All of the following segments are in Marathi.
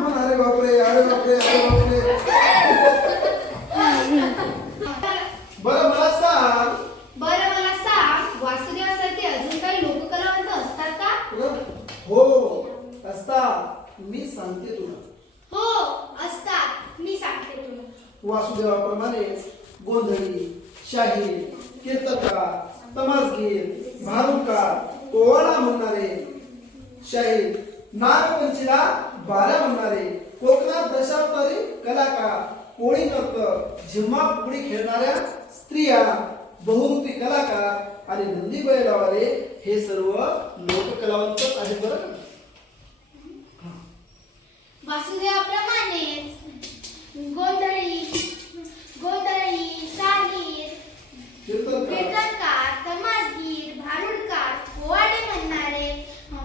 अरे बापरे, अरे बापरे, अरे बापरे. बरं मला सांग वासुदेवासारखे अजून काही लोककलावंत असतात का? हो असतात. मी सांगते तुला. हो असतात, मी सांगते तुला. वासुदेवाप्रमाणे गोंधळी, शाहीर, कीर्तनकार, तमासगीर, भारुडकार, पोवाडा म्हणणारे शाहीर, नागपंचमीला बाऱ्या म्हणणारे, कोकणात दशावतारी कलाकार, कोळी नर्तक, झिम्मा फुगडी खेळणाऱ्या स्त्रिया, बहुरूपी कलाकार आणि नंदी बैलवाले हे सर्व लोककलावंतच आहेत बरं. वासुदेवाप्रमाणेच गोंधळी, शाहीर, कीर्तनकार, तमासगीर, भारुडकार, पोवाडे म्हणणारे,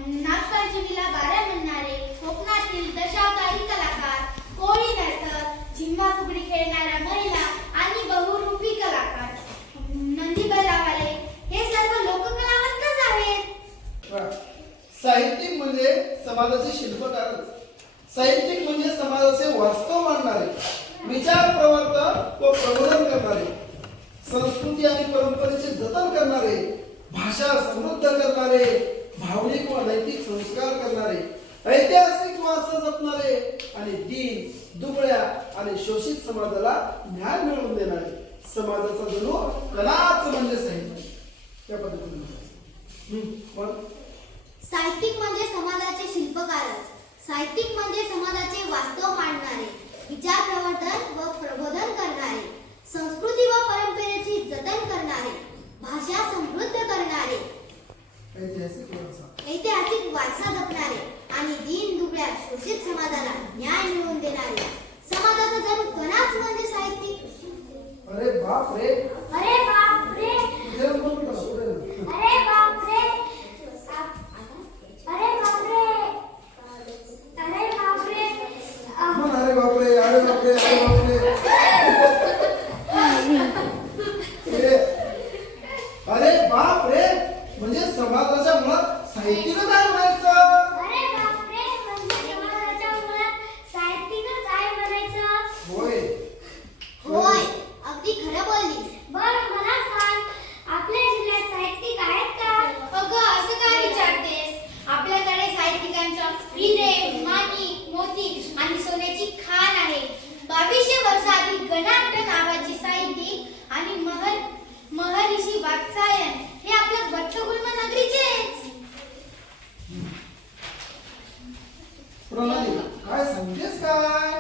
नागपंचमीला बाऱ्या म्हणणारे, कोकणातील दशावतारी कलाकार, कोळी नर्तक, झिम्मा फुगडी खेळणाऱ्या महिला आणि बहुरूपी कलाकार, नंदी बैलवाले हे सर्व लोककलावंतच आहेत. साहित्यिक म्हणजे समाजाचे शिल्पकारच. साहित्यिक म्हणजे समाजाचे वास्तव मांडणारे, विचार प्रवर्तन व प्रबोधन करणारे, संस्कृती आणि परंपरेचे जतन करणारे, भाषा समृद्ध करणारे, भावनिक व नैतिक संस्कार करणारे, ऐतिहासिक वारसा जपणारे आणि दीन, दुबळ्या आणि शोषित समाजाला न्याय मिळवून देणारे. समाजाचा जणू कलाच म्हणजे साहित्य. त्या पद्धतीने साहित्यिक म्हणजे समाजाचे शिल्पकारच. साहित्यिक म्हणजे समाजाचे वास्तव मांडणारे, विचार प्रवर्तन व प्रबोधन करणारे, संस्कृती व परंपरेची जतन करणारे, भाषा समृद्ध करणारे, ऐतिहासिक वारसा जपणारे आणि दीन दुबळ्या शोषित समाजाला न्याय मिळवून देणारे. समाजाचा जणू कणाच म्हणजे साहित्यिक. अरे बाप रे, अरे बाप रे, अरे बाप रे, अरे बाप रे, अरे बाप रे, अरे बाप रे. अरे बापरे, अरे बापरे, अरे बापरे. अरे बाप रे म्हणजे समाजाच्या मुळात साहित्यिकच आहे म्हणायचं. अरे बाप रे म्हणजे समाजाच्या मुळात साहित्यिकच आहे म्हणायचं. होय होय, अगदी खरं बोललीस. बरं मला सांग, आपल्या जिल्ह्यात साहित्यिक आहेत का? अगं असं काय विचारतेस? आपल्याकडे साहित्यिकांच्या हिरे, माणिक, मोती आणि सोन्याची खाण आहे. 2200 वर्षाआधी गणाढ्य नावाचे साहित्यिक आणि महर्षी वात्सायन हे आपल्या वत्सगुल्म नगरीचेच. प्रणाली काय सांगतेस काय?